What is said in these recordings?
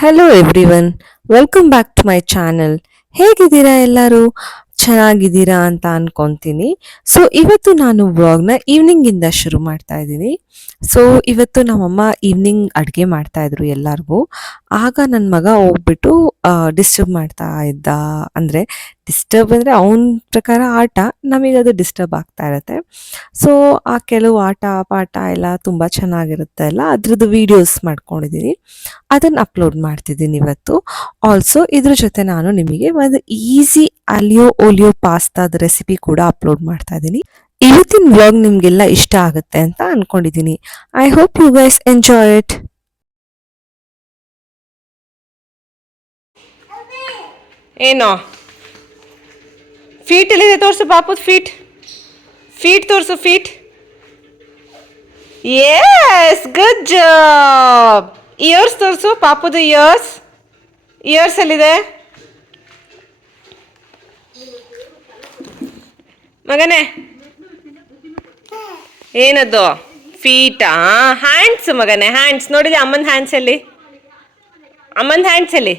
Hello everyone welcome back to my channel ಹೇಗಿದ್ದೀರಾ ಎಲ್ಲರೂ? ಚೆನ್ನಾಗಿದ್ದೀರಾ ಅಂತ ಅನ್ಕೊಂತೀನಿ. ಸೊ ಇವತ್ತು ನಾನು ವ್ಲಾಗ್ನ ಈವ್ನಿಂಗಿಂದ ಶುರು ಮಾಡ್ತಾ ಇದ್ದೀನಿ. ಸೊ ಇವತ್ತು ನಮ್ಮಮ್ಮ ಈವ್ನಿಂಗ್ ಅಡುಗೆ ಮಾಡ್ತಾ ಇದ್ರು ಎಲ್ಲರಿಗೂ. ಆಗ ನನ್ನ ಮಗ ಹೋಗ್ಬಿಟ್ಟು ಡಿಸ್ಟರ್ಬ್ ಮಾಡ್ತಾ ಇದ್ದ. ಅಂದರೆ ಡಿಸ್ಟರ್ಬ್ ಅಂದರೆ ಅವನ ಪ್ರಕಾರ ಆಟ ನಮಗದು ಡಿಸ್ಟರ್ಬ್ ಆಗ್ತಾ ಇರುತ್ತೆ. ಸೊ ಆ ಕೆಲವು ಆಟ, ಪಾಠ ಎಲ್ಲ ತುಂಬ ಚೆನ್ನಾಗಿರುತ್ತೆ ಅಲ್ಲ? ಅದ್ರದ್ದು ವೀಡಿಯೋಸ್ ಮಾಡ್ಕೊಂಡಿದ್ದೀನಿ ಅದನ್ನು ಅಪ್ಲೋಡ್ ಮಾಡ್ತಿದ್ದೀನಿ ಇವತ್ತು. ಆಲ್ಸೋ ಇದ್ರ ಜೊತೆ ನಾನು ನಿಮಗೆ ಒಂದು ಈಸಿ ಅಲಿಯೋ ಓಲಿಯೋ ಪಾಸ್ತಾದ ರೆಸಿಪಿ ಕೂಡ ಅಪ್ಲೋಡ್ ಮಾಡ್ತಾ ಇದ್ದೀನಿ. ಇವತ್ತಿನ ವ್ಲಾಗ್ ನಿಮಗೆಲ್ಲ ಇಷ್ಟ ಆಗುತ್ತೆ ಅಂತ ಅಂದ್ಕೊಂಡಿದ್ದೀನಿ I hope you guys enjoy it ಏನೋ? ಫೀಟ್ ಎಲ್ಲಿದೆ ತೋರಿಸು ಪಾಪದ ಫೀಟ್ ಫೀಟ್ ತೋರಿಸು feet yes good job ears ತೋರಿಸು, ಪಾಪದ ಇಯರ್ಸ್ ಇಯರ್ಸ್ ಎಲ್ಲಿದೆ? ಮಗನೇ. ಏನದು? ಫೀಟಾ ಹ್ಯಾಂಡ್ಸ್ ಮಗನೇ ಹ್ಯಾಂಡ್ಸ್ ನೋಡಿದೆ ಅಮ್ಮನ ಹ್ಯಾಂಡ್ಸ್ ಎಲ್ಲಿ ಅಮ್ಮನ ಹ್ಯಾಂಡ್ಸ್ ಎಲ್ಲಿ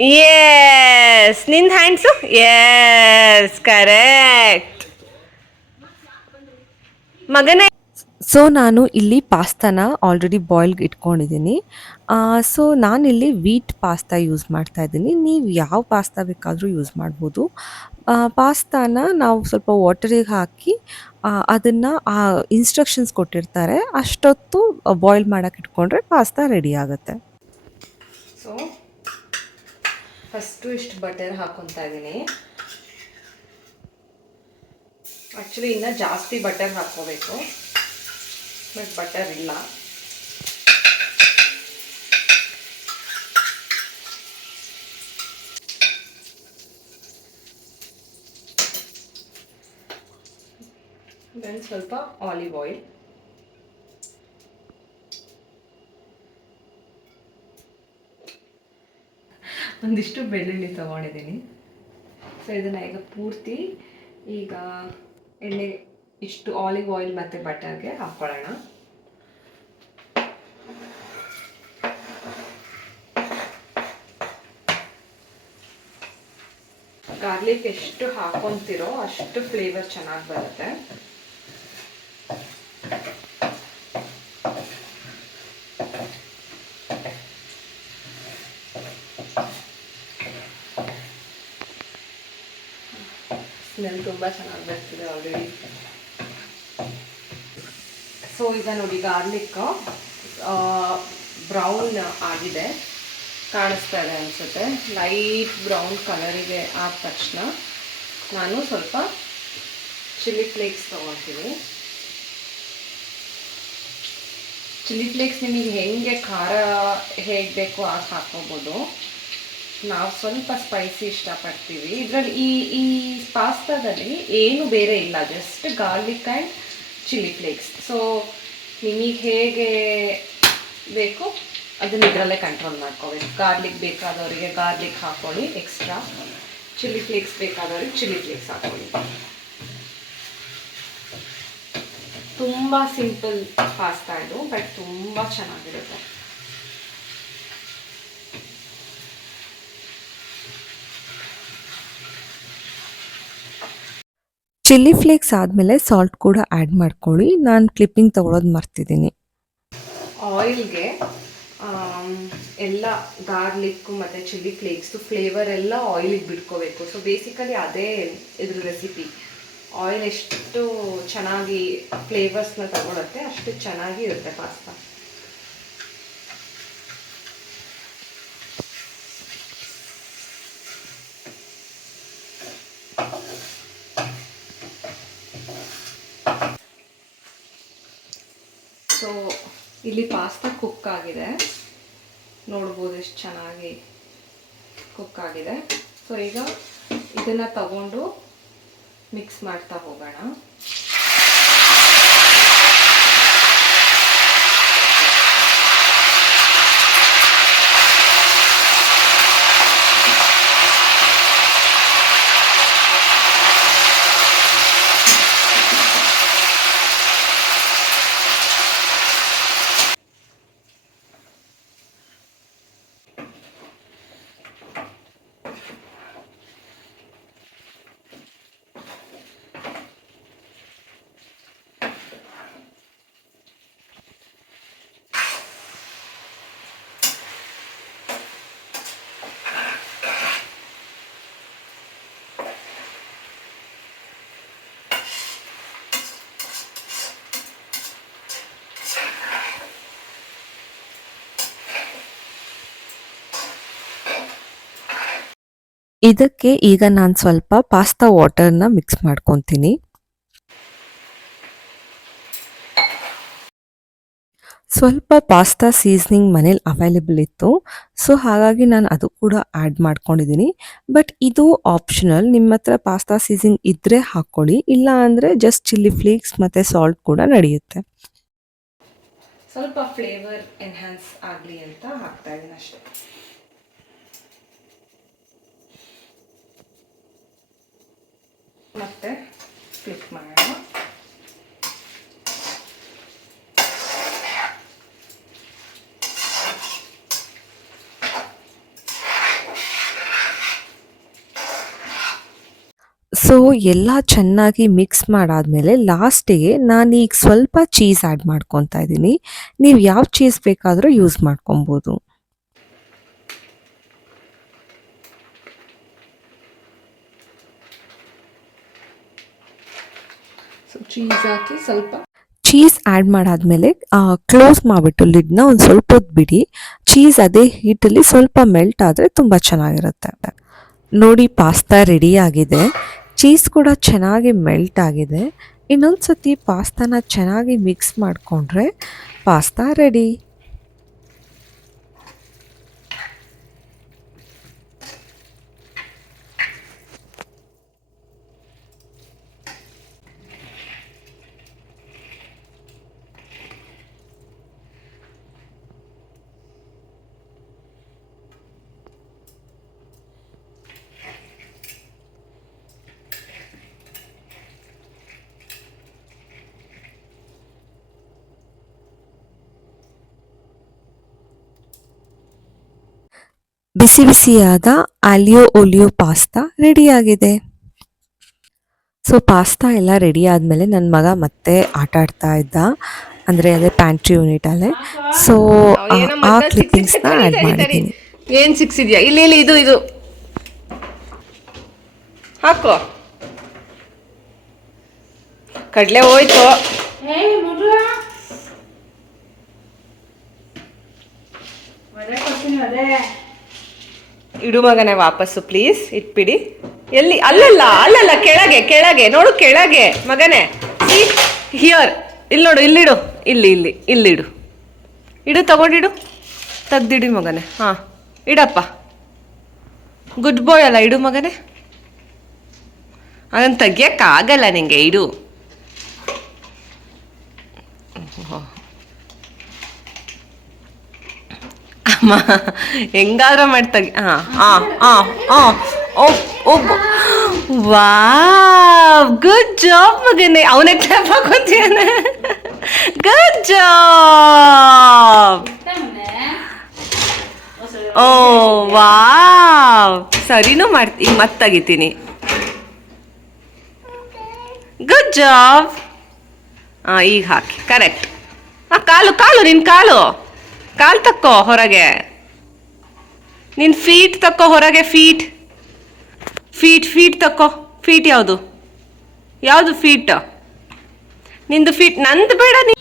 ಎಸ್ನಿಂದ ಹ್ಯಾಂಡ್ಸು ಎಸ್ ಕರೆಕ್ಟ್ ಮಗನೇ ಸೊ ನಾನು ಇಲ್ಲಿ ಪಾಸ್ತಾನ ಆಲ್ರೆಡಿ ಬಾಯ್ಲ್ಗೆ ಇಟ್ಕೊಂಡಿದ್ದೀನಿ ಸೊ ನಾನಿಲ್ಲಿ ವೀಟ್ ಪಾಸ್ತಾ ಯೂಸ್ ಮಾಡ್ತಾ ಇದ್ದೀನಿ. ನೀವು ಯಾವ ಪಾಸ್ತಾ ಬೇಕಾದರೂ ಯೂಸ್ ಮಾಡ್ಬೋದು. ಪಾಸ್ತಾನ ನಾವು ಸ್ವಲ್ಪ ವಾಟರಿಗೆ ಹಾಕಿ ಅದನ್ನು ಆ ಇನ್ಸ್ಟ್ರಕ್ಷನ್ಸ್ ಕೊಟ್ಟಿರ್ತಾರೆ. ಅಷ್ಟೊತ್ತು ಬಾಯ್ಲ್ ಮಾಡೋಕೆ ಇಟ್ಕೊಂಡ್ರೆ ಪಾಸ್ತಾ ರೆಡಿ ಆಗುತ್ತೆ. ಸೊ ಫಸ್ಟು ಇಷ್ಟು ಬಟರ್ ಹಾಕೊತಾ ಇದ್ದೀನಿ ಆ್ಯಕ್ಚುಲಿ ಇನ್ನೂ ಜಾಸ್ತಿ ಬಟರ್ ಹಾಕ್ಕೋಬೇಕು. ಬಟ್ ಬಟರ್ ಇಲ್ಲ. ಸ್ವಲ್ಪ ಆಲಿವ್ ಆಯಿಲ್. ಒಂದಿಷ್ಟು ಬೆಳ್ಳುಳ್ಳಿ ತೊಗೊಂಡಿದ್ದೀನಿ. ಸೊ ಇದನ್ನು ಈಗ ಪೂರ್ತಿ ಈಗ ಎಣ್ಣೆ, ಇಷ್ಟು ಆಲಿವ್ ಆಯಿಲ್ ಮತ್ತು ಬಟರ್ಗೆ ಹಾಕ್ಕೊಳ್ಳೋಣ ಗಾರ್ಲಿಕ್ ಎಷ್ಟು ಹಾಕೊತಿರೋ ಅಷ್ಟು ಫ್ಲೇವರ್ ಚೆನ್ನಾಗಿ ಬರುತ್ತೆ. ಸ್ಮೆಲ್ ತುಂಬ ಚೆನ್ನಾಗಿ ಬರ್ತಿದೆ ಆಲ್ರೆಡಿ ಸೊ ಈಗ ನೋಡಿ ಗಾರ್ಲಿಕ್ ಬ್ರೌನ್ ಆಗಿದೆ. ಕಾಣಿಸ್ತಾ ಇದೆ ಅನಿಸುತ್ತೆ. ಲೈಟ್ ಬ್ರೌನ್ ಕಲರಿಗೆ ಆದ ತಕ್ಷಣ ನಾನು ಸ್ವಲ್ಪ ಚಿಲ್ಲಿ ಫ್ಲೇಕ್ಸ್ ತೊಗೊಳ್ತೀನಿ ಚಿಲ್ಲಿ ಫ್ಲೇಕ್ಸ್ ನಿಮಗೆ ಹೆಂಗೆ ಖಾರ ಹೇಗೆ ಬೇಕೋ ಆಗ ಹಾಕ್ಕೋಬೋದು. ನಾವು ಸ್ವಲ್ಪ ಸ್ಪೈಸಿ ಇಷ್ಟಪಡ್ತೀವಿ. ಇದರಲ್ಲಿ ಈ ಈ ಪಾಸ್ತಾದಲ್ಲಿ ಏನು ಬೇರೆ ಇಲ್ಲ just garlic and chilli flakes so ನಿಮಗೆ ಹೇಗೆ ಬೇಕು, ಅದನ್ನ ಇದರಲ್ಲೇ ಕಂಟ್ರೋಲ್ ಮಾಡ್ಕೋಬೇಕು. ಗಾರ್ಲಿಕ್ ಬೇಕಾದವರಿಗೆ ಗಾರ್ಲಿಕ್ ಹಾಕ್ಕೊಳ್ಳಿ ಎಕ್ಸ್ಟ್ರಾ ಚಿಲ್ಲಿ ಫ್ಲೇಕ್ಸ್ ಬೇಕಾದವ್ರಿಗೆ ಚಿಲ್ಲಿ ಫ್ಲೇಕ್ಸ್ ಹಾಕ್ಕೊಳ್ಳಿ ತುಂಬ ಸಿಂಪಲ್ ಪಾಸ್ತಾ ಇದು ಬಟ್ ತುಂಬ ಚೆನ್ನಾಗಿರುತ್ತೆ. ಚಿಲ್ಲಿ ಫ್ಲೇಕ್ಸ್ ಆದಮೇಲೆ ಸಾಲ್ಟ್ ಕೂಡ ಆ್ಯಡ್ ಮಾಡ್ಕೊಳ್ಳಿ. ನಾನು ಕ್ಲಿಪ್ಪಿಂಗ್ ತೊಗೊಳೋದು ಮರ್ತಿದ್ದೀನಿ ಆಯಿಲ್ಗೆ ಎಲ್ಲ ಗಾರ್ಲಿಕ್ಕು ಮತ್ತು ಚಿಲ್ಲಿ ಫ್ಲೇಕ್ಸು ಫ್ಲೇವರ್ ಎಲ್ಲ ಆಯಿಲಿಗೆ ಬಿಟ್ಕೋಬೇಕು. ಸೊ ಬೇಸಿಕಲಿ ಅದೇ ಇದ್ರ ರೆಸಿಪಿ ಆಯಿಲ್ ಎಷ್ಟು ಚೆನ್ನಾಗಿ ಫ್ಲೇವರ್ಸ್ನ ತಗೊಳುತ್ತೆ ಅಷ್ಟು ಚೆನ್ನಾಗಿ ಇರುತ್ತೆ ಪಾಸ್ತಾ ಸೊ ಇಲ್ಲಿ ಪಾಸ್ತಾ ಕುಕ್ ಆಗಿದೆ. ನೋಡ್ಬೋದು ಎಷ್ಟು ಚೆನ್ನಾಗಿ ಕುಕ್ ಆಗಿದೆ. ಸೊ ಈಗ ಇದನ್ನು ತಗೊಂಡು ಮಿಕ್ಸ್ ಮಾಡ್ತಾ ಹೋಗೋಣ. ಇದಕ್ಕೆ ಈಗ ನಾನು ಸ್ವಲ್ಪ ಪಾಸ್ತಾ ವಾಟರ್ನ ಮಿಕ್ಸ್ ಮಾಡ್ಕೊತೀನಿ. ಸ್ವಲ್ಪ ಪಾಸ್ತಾ ಸೀಸ್ನಿಂಗ್ ಮನೇಲಿ ಅವೈಲೇಬಲ್ ಇತ್ತು. ಸೊ ಹಾಗಾಗಿ ನಾನು ಅದು ಕೂಡ ಆ್ಯಡ್ ಮಾಡ್ಕೊಂಡಿದ್ದೀನಿ ಬಟ್ ಇದು ಆಪ್ಷನಲ್ ನಿಮ್ಮ ಹತ್ರ ಪಾಸ್ತಾ ಸೀಸನಿಂಗ್ ಇದ್ದರೆ ಹಾಕ್ಕೊಳ್ಳಿ ಇಲ್ಲ ಅಂದರೆ ಜಸ್ಟ್ ಚಿಲ್ಲಿ ಫ್ಲೇಕ್ಸ್ ಮತ್ತು ಸಾಲ್ಟ್ ಕೂಡ ನಡೆಯುತ್ತೆ. ಸ್ವಲ್ಪ ಫ್ಲೇವರ್ ಎನ್ಹ್ಯಾನ್ಸ್ ಆಗಲಿ ಅಂತ ಹಾಕ್ತಾ ಇದ್ದೀನಿ ಅಷ್ಟೇ. ಮತ್ತೆ ಕ್ಲಿಕ್ ಮಾಡೋಣ. ಸೊ ಎಲ್ಲ ಚೆನ್ನಾಗಿ ಮಿಕ್ಸ್ ಮಾಡಾದ್ಮೇಲೆ ಲಾಸ್ಟಿಗೆ ನಾನೀಗ ಸ್ವಲ್ಪ ಚೀಸ್ ಆ್ಯಡ್ ಮಾಡ್ಕೊತಾ ಇದ್ದೀನಿ. ನೀವು ಯಾವ ಚೀಸ್ ಬೇಕಾದರೂ ಯೂಸ್ ಮಾಡ್ಕೊಬೋದು ಸೊ ಚೀಸ್ ಹಾಕಿ ಸ್ವಲ್ಪ ಚೀಸ್ ಆ್ಯಡ್ ಮಾಡಾದ್ಮೇಲೆ ಕ್ಲೋಸ್ ಮಾಡಿಬಿಟ್ಟು ಲಿಡ್ನ ಒಂದು ಸ್ವಲ್ಪ ಹೊತ್ತು ಬಿಡಿ. ಚೀಸ್ ಅದೇ ಹೀಟಲ್ಲಿ ಸ್ವಲ್ಪ ಮೆಲ್ಟ್ ಆದರೆ ತುಂಬ ಚೆನ್ನಾಗಿರುತ್ತೆ. ನೋಡಿ, ಪಾಸ್ತಾ ರೆಡಿ ಆಗಿದೆ. ಚೀಸ್ ಕೂಡ ಚೆನ್ನಾಗಿ ಮೆಲ್ಟ್ ಆಗಿದೆ. ಇನ್ನೊಂದು ಸತಿ ಪಾಸ್ತಾನ ಚೆನ್ನಾಗಿ ಮಿಕ್ಸ್ ಮಾಡಿಕೊಂಡ್ರೆ ಪಾಸ್ತಾ ರೆಡಿ ಬಿಸಿ ಬಿಸಿಯಾದ ಆಲಿಯೋ ಒಲಿಯೋ ಪಾಸ್ತಾ ರೆಡಿಯಾಗಿದೆ. ಸೊ ಪಾಸ್ತಾ ಎಲ್ಲ ರೆಡಿ ಆದಮೇಲೆ ನನ್ನ ಮಗ ಮತ್ತೆ ಆಟ ಆಡ್ತಾ ಇದ್ದ. ಅಂದರೆ ಅದೇ ಪ್ಯಾಂಟ್ರಿ ಯೂನಿಟಲ್ಲೇ ಸೊ ಆ ಕ್ಲಿಪ್ಪಿಂಗ್ಸ್ನ ಆ್ಯಡ್ ಮಾಡಿದ್ದೀನಿ ಏನು ಸಿಕ್ಸಿದ್ಯಾ? ಇಲ್ಲಿ ಇಲ್ಲಿ ಇದು ಇದು. ಹಾಕೋ. ಕಡಲೆ ಹೋಯ್ತು. ಇಡು ಮಗನೇ ವಾಪಸ್ಸು ಪ್ಲೀಸ್ ಇಟ್ಬಿಡಿ. ಎಲ್ಲಿ? ಅಲ್ಲಲ್ಲ ಅಲ್ಲಲ್ಲ, ಕೆಳಗೆ ಕೆಳಗೆ. ನೋಡು, ಕೆಳಗೆ, ಮಗನೇ. ಹಿಯರ್ ಇಲ್ಲಿ ನೋಡು ಇಲ್ಲಿಡು ಇಲ್ಲಿ ಇಲ್ಲಿ ಇಲ್ಲಿಡು ಇಡು. ತಗೊಂಡಿಡು. ತೆಗ್ದಿಡಿ ಮಗನೇ. ಹಾಂ, ಇಡಪ್ಪ. ಗುಡ್ ಬಾಯ್ ಅಲ್ಲ, ಇಡು ಮಗನೇ. ಅದನ್ನು ತೆಗಿಯೋಕ್ಕಾಗಲ್ಲ ನಿಂಗೆ, ಇಡು. ಅಮ್ಮ. ಹೆಂಗಾದ್ರೂ ಮಾಡಿ ತೆಗಿ ಹಾಂ ಹಾಂ ಹಾಂ ಹಾಂ ಓ ಓ ವಾವ್ ಗುಡ್ ಜಾಬ್ ಮಗನೇ. ಅವನೇ ಕ್ಲಾಪ್ ಹಾಕೋತಿಯಾನೆ ಗುಡ್ ಜಾಬ್ ಓ, ವಾವ್. ಸರಿನೂ ಮಾಡ್ತಿ ಈಗ ಮತ್ತೆ ತೆಗಿತೀನಿ. ಗುಡ್ ಜಾಬ್ ಹಾಂ ಈಗ ಹಾಕಿ. ಕರೆಕ್ಟ್ ಹಾಂ ಕಾಲು ಕಾಲು ನಿನ್ನ ಕಾಲು. ಕಾಲು ತಕ್ಕೋ ಹೊರಗೆ. ನಿನ್ ಫೀಟ್ ತಕ್ಕೋ ಹೊರಗೆ ಫೀಟ್ ಫೀಟ್ ಫೀಟ್ ತಕ್ಕೋ. ಫೀಟ್ ಯಾವುದು? ಯಾವುದು ಫೀಟ್ ನಿಂದು ಫೀಟ್ ನಂದು ಬೇಡ ನೀ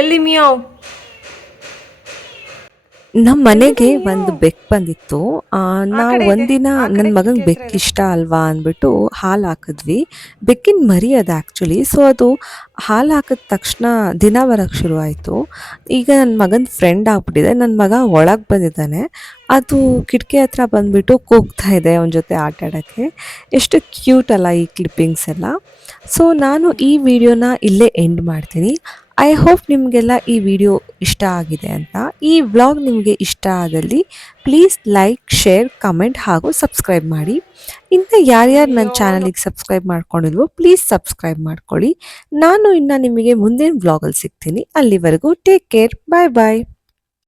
ಎಲ್ಲಿ ಮಿಯಾವ್? ನಮ್ಮ ಮನೆಗೆ ಒಂದು ಬೆಕ್ ಬಂದಿತ್ತು. ನಾವು ಒಂದಿನ ನನ್ನ ಮಗಂಗೆ ಬೆಕ್ಕಿಷ್ಟ ಅಲ್ವಾ ಅಂದ್ಬಿಟ್ಟು ಹಾಲು ಹಾಕಿದ್ವಿ. ಬೆಕ್ಕಿನ ಮರಿ ಅದು ಆ್ಯಕ್ಚುಲಿ ಸೊ ಅದು ಹಾಲು ಹಾಕಿದ ತಕ್ಷಣ ದಿನ ಬರೋಕ್ಕೆ ಶುರು ಆಯಿತು. ಈಗ ನನ್ನ ಮಗನ ಫ್ರೆಂಡ್ ಆಗ್ಬಿಟ್ಟಿದೆ. ನನ್ನ ಮಗ ಒಳಗೆ ಬಂದಿದ್ದಾನೆ. ಅದು ಕಿಟಕಿ ಹತ್ರ ಬಂದುಬಿಟ್ಟು ಕೂಗ್ತಾ ಇದೆ ಅವನ ಜೊತೆ ಆಟ ಆಡೋಕ್ಕೆ. ಎಷ್ಟು ಕ್ಯೂಟ್ ಅಲ್ಲ ಈ ಕ್ಲಿಪ್ಪಿಂಗ್ಸ್ ಎಲ್ಲ. ಸೊ ನಾನು ಈ ವಿಡಿಯೋನ ಇಲ್ಲೇ ಎಂಡ್ ಮಾಡ್ತೀನಿ. ಐ ಹೋಪ್ ನಿಮಗೆಲ್ಲ ಈ ವಿಡಿಯೋ ಇಷ್ಟ ಆಗಿದೆ ಅಂತ. ಈ ವ್ಲಾಗ್ ನಿಮಗೆ ಇಷ್ಟ ಆದಲ್ಲಿ ಪ್ಲೀಸ್ ಲೈಕ್ ಶೇರ್ ಕಮೆಂಟ್ ಹಾಗೂ ಸಬ್ಸ್ಕ್ರೈಬ್ ಮಾಡಿ. ಇನ್ನು ಯಾರ್ಯಾರು ನನ್ನ ಚಾನಲಿಗೆ ಸಬ್ಸ್ಕ್ರೈಬ್ ಮಾಡ್ಕೊಂಡಿಲ್ವೋ ಪ್ಲೀಸ್ ಸಬ್ಸ್ಕ್ರೈಬ್ ಮಾಡ್ಕೊಳ್ಳಿ. ನಾನು ಇನ್ನು ನಿಮಗೆ ಮುಂದಿನ ವ್ಲಾಗಲ್ಲಿ ಸಿಗ್ತೀನಿ. ಅಲ್ಲಿವರೆಗೂ ಟೇಕ್ ಕೇರ್ ಬಾಯ್ ಬಾಯ್